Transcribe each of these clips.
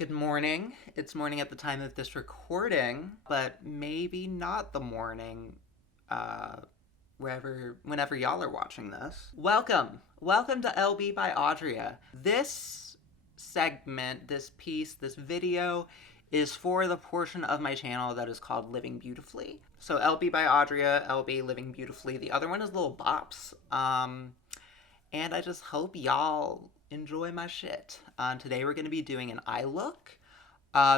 Good morning. It's morning at the time of this recording, but maybe not the morning uh whenever y'all are watching this. Welcome. Welcome to LB by Audria. This segment, this piece, this video is for the portion of my channel that is called Living Beautifully. So LB by Audria, LB Living Beautifully. The other one is Little Bops. And I just hope y'all enjoy my shit. Today we're going to be doing an eye look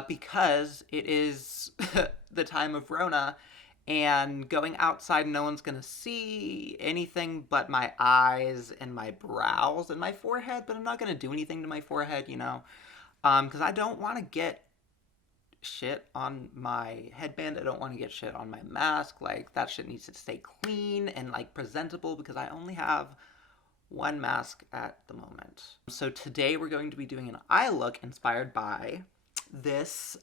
because it is the time of Rona and going outside no one's going to see anything but my eyes and my brows and my forehead, but I'm not going to do anything to my forehead, because I don't want to get shit on my headband. I don't want to get shit on my mask. Like, that shit needs to stay clean and, like, presentable because I only have one mask at the moment. So today we're going to be doing an eye look inspired by this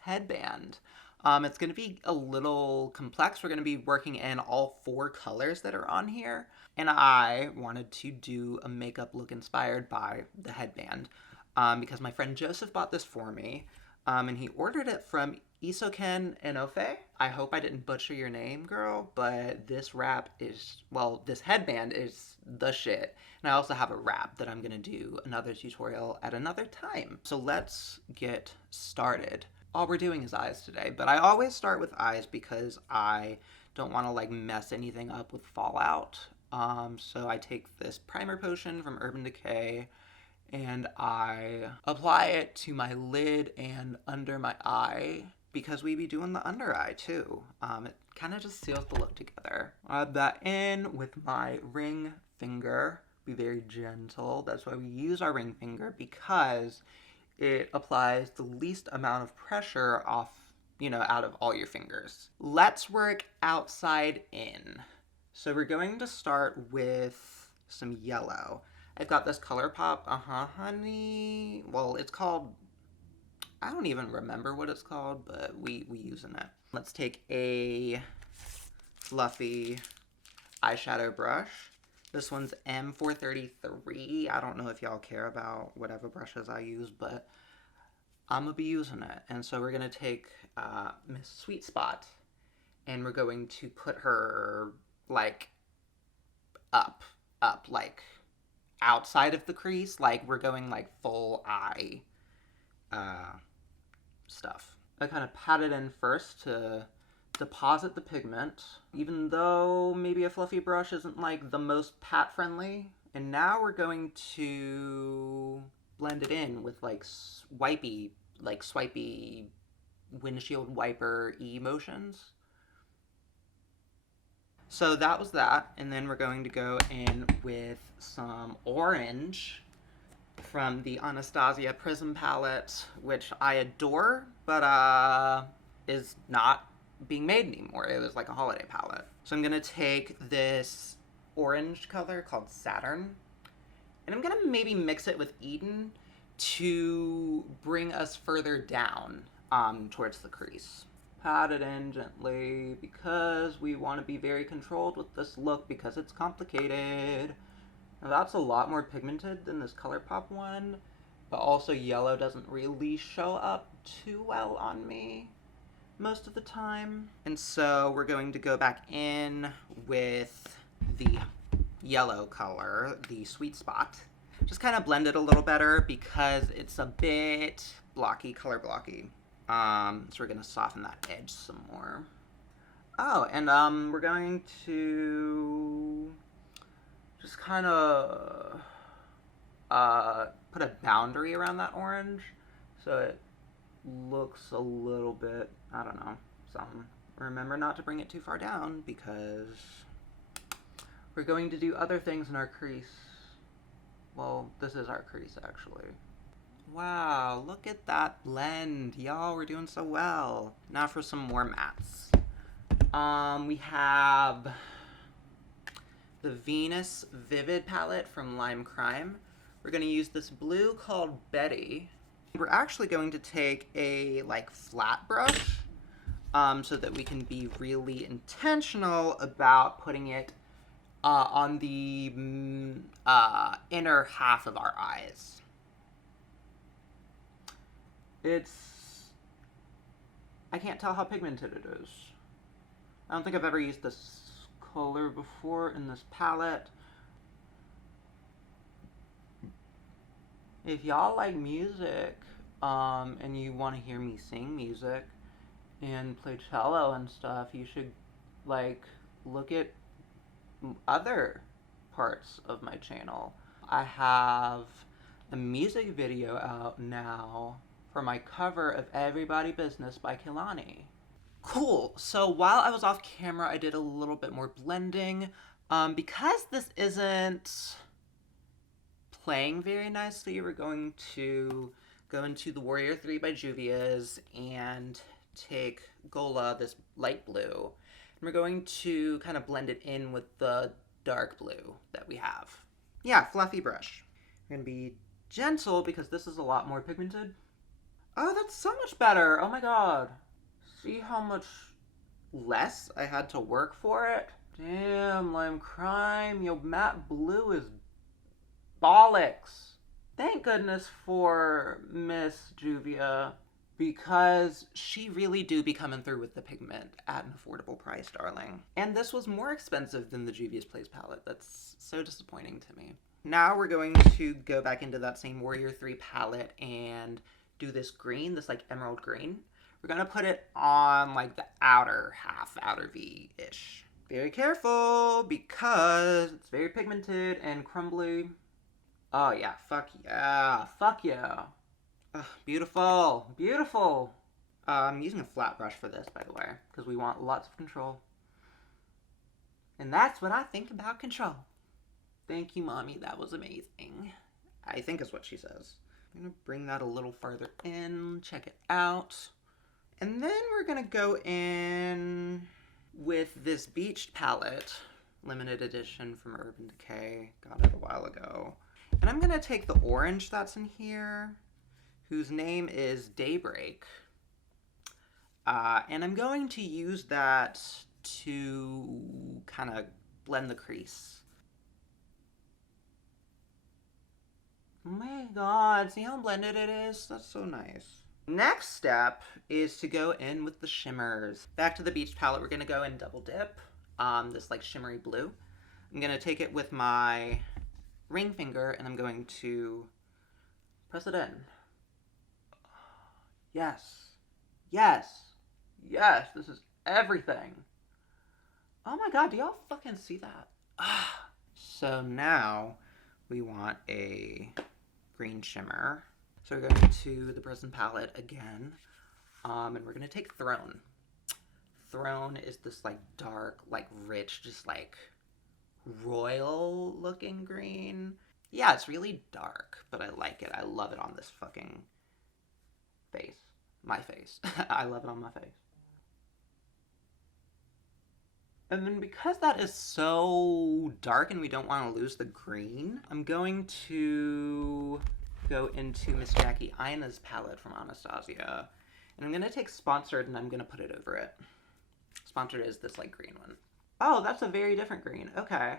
headband. It's going to be a little complex. We're going to be working in all four colors that are on here. And I wanted to do a makeup look inspired by the headband because my friend Joseph bought this for me. And he ordered it from Isoken Enofe. I hope I didn't butcher your name, girl, but this this headband is the shit. And I also have a wrap that I'm gonna do another tutorial at another time. So let's get started. All we're doing is eyes today, but I always start with eyes because I don't wanna like mess anything up with fallout. So I take this primer potion from Urban Decay and I apply it to my lid and under my eye because we be doing the under eye too. It kind of just seals the look together. I rub that in with my ring finger. Be very gentle. That's why we use our ring finger, because it applies the least amount of pressure out of all your fingers. Let's work outside in. So we're going to start with some yellow. I've got this ColourPop, honey. Well, it's called, I don't even remember what it's called, but we using it. Let's take a fluffy eyeshadow brush. This one's M433. I don't know if y'all care about whatever brushes I use, but I'm gonna be using it. And so we're gonna take Miss Sweet Spot, and we're going to put her like up, like outside of the crease, like we're going like full eye stuff. I kind of pat it in first to deposit the pigment, even though maybe a fluffy brush isn't like the most pat friendly. And now we're going to blend it in with like swipey windshield wiper motions. So that was that, and then we're going to go in with some orange from the Anastasia Prism palette, which I adore, but is not being made anymore. It was like a holiday palette. So I'm gonna take this orange color called Saturn, and I'm gonna maybe mix it with Eden to bring us further down towards the crease. Pat it in gently because we want to be very controlled with this look because it's complicated. Now that's a lot more pigmented than this ColourPop one, but also yellow doesn't really show up too well on me most of the time. And so we're going to go back in with the yellow color, the Sweet Spot. Just kind of blend it a little better because it's a bit blocky, color blocky. So we're gonna soften that edge some more. Oh, and we're going to just kind of put a boundary around that orange so it looks a little bit, I don't know, something. Remember not to bring it too far down because we're going to do other things in our crease. Well, this is our crease actually. Wow, look at that blend. Y'all, we're doing so well. Now for some more mattes. We have the Venus Vivid palette from Lime Crime. We're gonna use this blue called Betty. We're actually going to take a like flat brush so that we can be really intentional about putting it on the inner half of our eyes. I can't tell how pigmented it is. I don't think I've ever used this color before in this palette. If y'all like music, and you want to hear me sing music and play cello and stuff, you should, like, look at other parts of my channel. I have a music video out now for my cover of Everybody Business by Kehlani. Cool, so while I was off camera, I did a little bit more blending. Because this isn't playing very nicely, we're going to go into the Warrior 3 by Juvia's and take Gola, this light blue, and we're going to kind of blend it in with the dark blue that we have. Yeah, fluffy brush. We're gonna be gentle because this is a lot more pigmented. Oh, that's so much better. Oh my god. See how much less I had to work for it? Damn, Lime Crime, your matte blue is bollocks. Thank goodness for Miss Juvia, because she really do be coming through with the pigment at an affordable price, darling. And this was more expensive than the Juvia's Place palette. That's so disappointing to me. Now we're going to go back into that same Warrior 3 palette and do this green, this like emerald green. We're gonna put it on like the outer half, outer V-ish. Very careful because it's very pigmented and crumbly. Oh yeah, fuck yeah, fuck yeah. Ugh, beautiful, beautiful. I'm using a flat brush for this, by the way, because we want lots of control. And that's what I think about control. Thank you, Mommy, that was amazing. I think is what she says. I'm gonna bring that a little farther in, check it out. And then we're gonna go in with this Beached palette, limited edition from Urban Decay, got it a while ago. And I'm gonna take the orange that's in here, whose name is Daybreak. And I'm going to use that to kind of blend the crease. Oh my god, see how blended it is? That's so nice. Next step is to go in with the shimmers. Back to the Beached palette, we're gonna go in double dip, this like shimmery blue. I'm gonna take it with my ring finger and I'm going to press it in. Yes, yes, yes, this is everything. Oh my god, do y'all fucking see that? So now we want a green shimmer. So we're going to the Prism palette again, and we're gonna take Throne. Throne is this like dark, like rich, just like royal looking green. Yeah, it's really dark, but I like it. I love it on this fucking face. My face. I love it on my face. And then because that is so dark and we don't want to lose the green, I'm going to go into Miss Jackie Aina's palette from Anastasia. And I'm going to take Sponsored and I'm going to put it over it. Sponsored is this like green one. Oh, that's a very different green. Okay.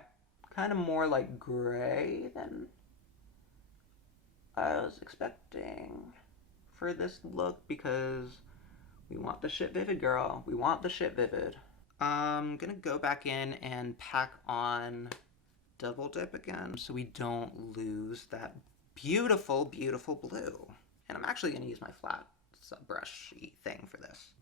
Kind of more like gray than I was expecting for this look, because we want the shit vivid, girl. We want the shit vivid. I'm gonna go back in and pack on double dip again so we don't lose that beautiful, beautiful blue. And I'm actually gonna use my flat brushy thing for this.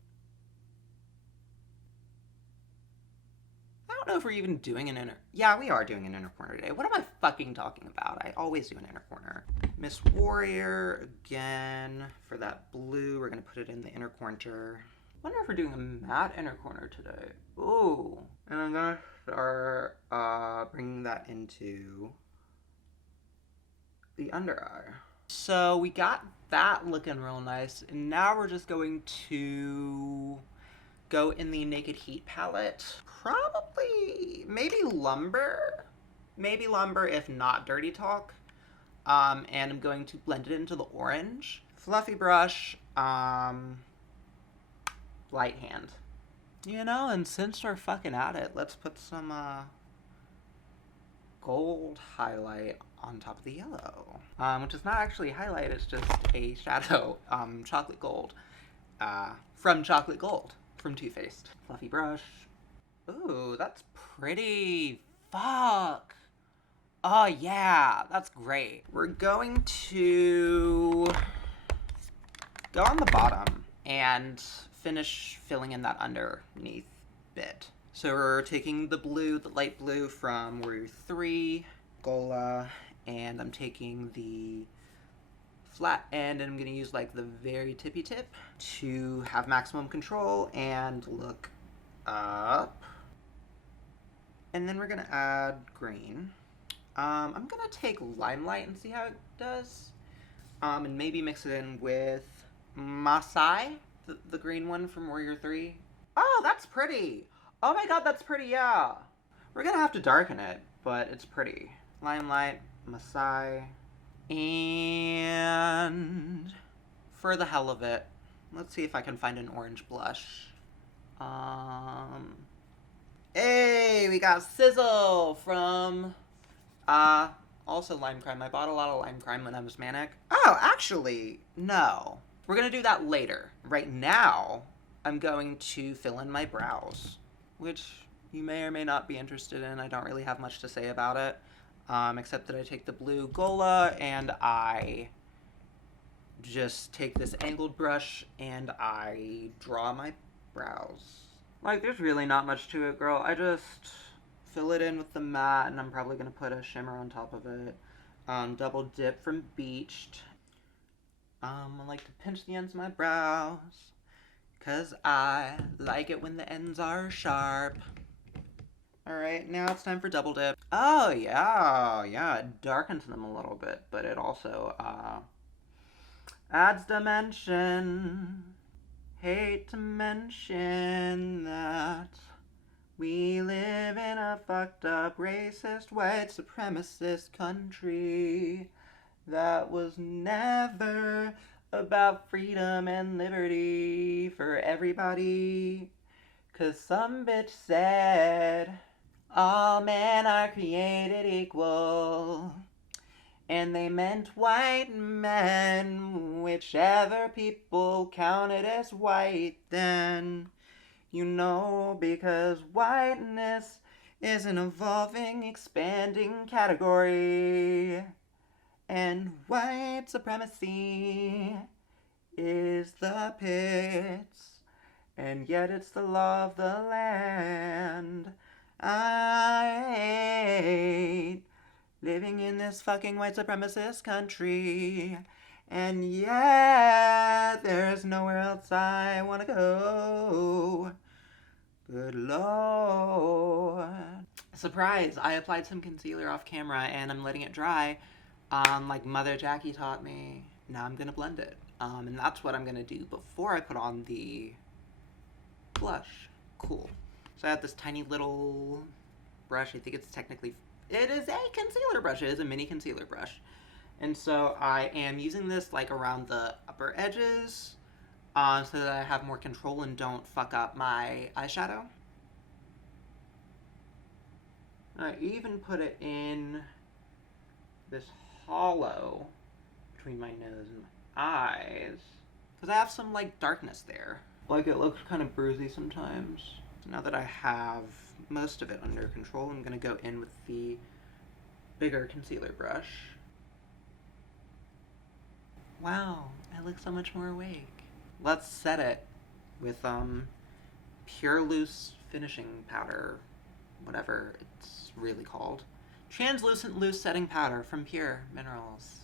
I don't know if we're even doing an inner... Yeah, we are doing an inner corner today. What am I fucking talking about? I always do an inner corner. Miss Warrior, again, for that blue, we're gonna put it in the inner corner. I wonder if we're doing a matte inner corner today. Ooh. And I'm gonna start bringing that into the under eye. So we got that looking real nice, and now we're just going to go in the Naked Heat palette. Probably, maybe Lumber. Maybe Lumber, if not Dirty Talk. And I'm going to blend it into the orange. Fluffy brush, light hand. You know, and since we're fucking at it, let's put some gold highlight on top of the yellow, which is not actually highlight, it's just a shadow, chocolate gold, from Chocolate Gold, from Too Faced. Fluffy brush. Ooh, that's pretty. Fuck. Oh yeah, that's great. We're going to go on the bottom and finish filling in that underneath bit. So we're taking the blue, the light blue from Warrior 3, Gola, and I'm taking the flat end and I'm gonna use like the very tippy tip to have maximum control and look up. And then we're gonna add green. I'm gonna take Limelight and see how it does. And maybe mix it in with Masai, the green one from Warrior 3. Oh, that's pretty. Oh my god, that's pretty, yeah. We're gonna have to darken it, but it's pretty. Limelight, Masai, and for the hell of it, let's see if I can find an orange blush. Hey, we got Sizzle from, also Lime Crime. I bought a lot of Lime Crime when I was manic. Oh, actually, no. We're gonna do that later. Right now, I'm going to fill in my brows, which you may or may not be interested in. I don't really have much to say about it, except that I take the blue Gola and I just take this angled brush and I draw my brows. Like, there's really not much to it, girl. I just fill it in with the matte, and I'm probably going to put a shimmer on top of it. Double dip from Beached. I like to pinch the ends of my brows, because I like it when the ends are sharp. Alright, now it's time for double dip. Oh, yeah, it darkens them a little bit, but it also, adds dimension. Hate to mention that we live in a fucked up, racist, white supremacist country that was never about freedom and liberty for everybody. 'Cause some bitch said all men are created equal. And they meant white men, whichever people counted as white then. You know, because whiteness is an evolving, expanding category. And white supremacy is the pits. And yet it's the law of the land. I hate living in this fucking white supremacist country. And yet there's nowhere else I want to go. Good Lord. Surprise, I applied some concealer off camera and I'm letting it dry. Like Mother Jackie taught me. Now I'm gonna blend it. And that's what I'm gonna do before I put on the blush. Cool. So I have this tiny little brush. I think it's technically, it is a concealer brush. It is a mini concealer brush. And so I am using this like around the upper edges so that I have more control and don't fuck up my eyeshadow. I even put it in this hollow between my nose and my eyes because I have some like darkness there. Like it looks kind of bruisey sometimes. So now that I have most of it under control, I'm gonna go in with the bigger concealer brush. Wow, I look so much more awake. Let's set it with Pure Loose finishing powder, whatever it's really called. Translucent loose setting powder from Pure Minerals.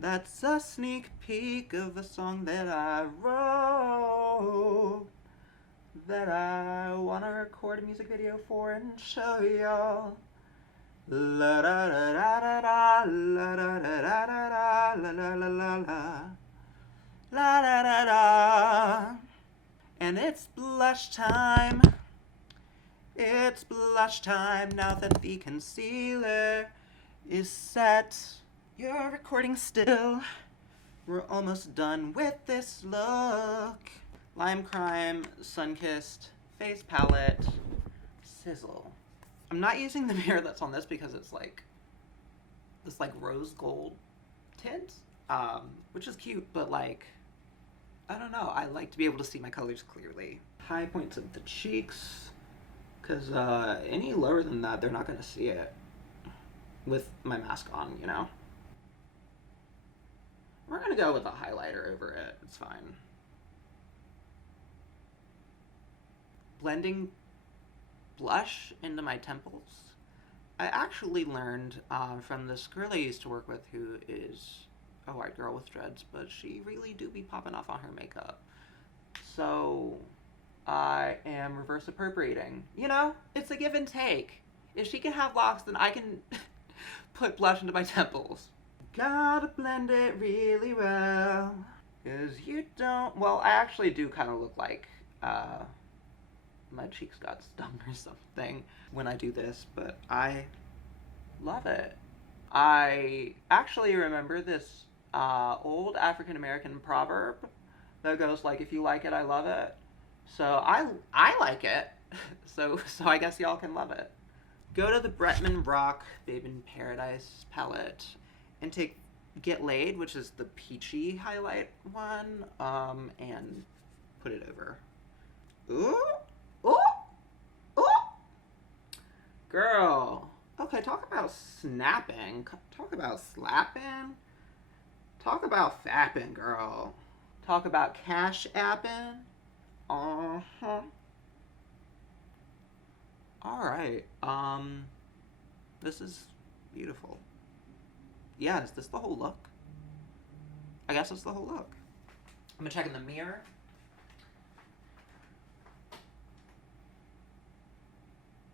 That's a sneak peek of a song that I wrote, that I want to record a music video for and show y'all. La da da da da da, la da da da da da, la la la la la, la da da da. And it's blush time. It's blush time now that the concealer is set. You're recording still. We're almost done with this look. Lime Crime, Sunkissed, Face Palette, Sizzle. I'm not using the mirror that's on this because it's like this like rose gold tint, which is cute, but like, I don't know. I like to be able to see my colors clearly. High points of the cheeks, because any lower than that, they're not going to see it with my mask on, you know? We're going to go with a highlighter over it. It's fine. Blending blush into my temples. I actually learned from this girl I used to work with who is a white girl with dreads, but she really do be popping off on her makeup. So I am reverse appropriating. You know, it's a give and take. If she can have locks, then I can put blush into my temples. Gotta blend it really well, 'cause you don't, well, I actually do kind of look like my cheeks got stung or something when I do this, but I love it. I actually remember this old African-American proverb that goes like, if you like it, I love it. So I like it, so I guess y'all can love it. Go to the Bretman Rock Babe in Paradise palette and take Get Laid, which is the peachy highlight one, and put it over. Ooh, ooh, ooh, girl. Okay, talk about snapping. Talk about slapping. Talk about fapping, girl. Talk about cash apping. Uh-huh. Alright, this is beautiful. Yeah, is this the whole look? I guess it's the whole look. I'm gonna check in the mirror.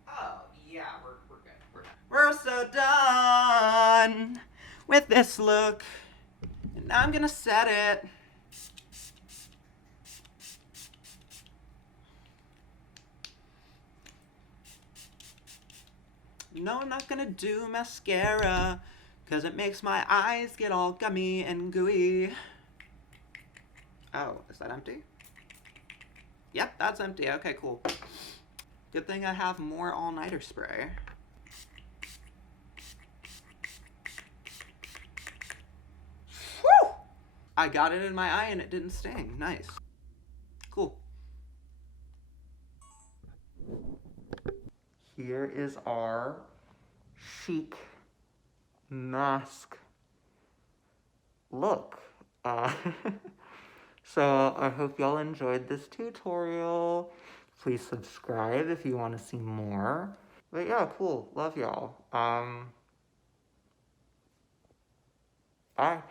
Oh, yeah, we're good. We're so done with this look. And now I'm gonna set it. No, I'm not gonna do mascara, 'cause it makes my eyes get all gummy and gooey. Oh, is that empty? Yep, that's empty. Okay, cool. Good thing I have more all-nighter spray. Woo! I got it in my eye and it didn't sting. Nice. Cool. Here is our chic mask look. So I hope y'all enjoyed this tutorial. Please subscribe if you want to see more. But yeah, cool. Love y'all. Bye.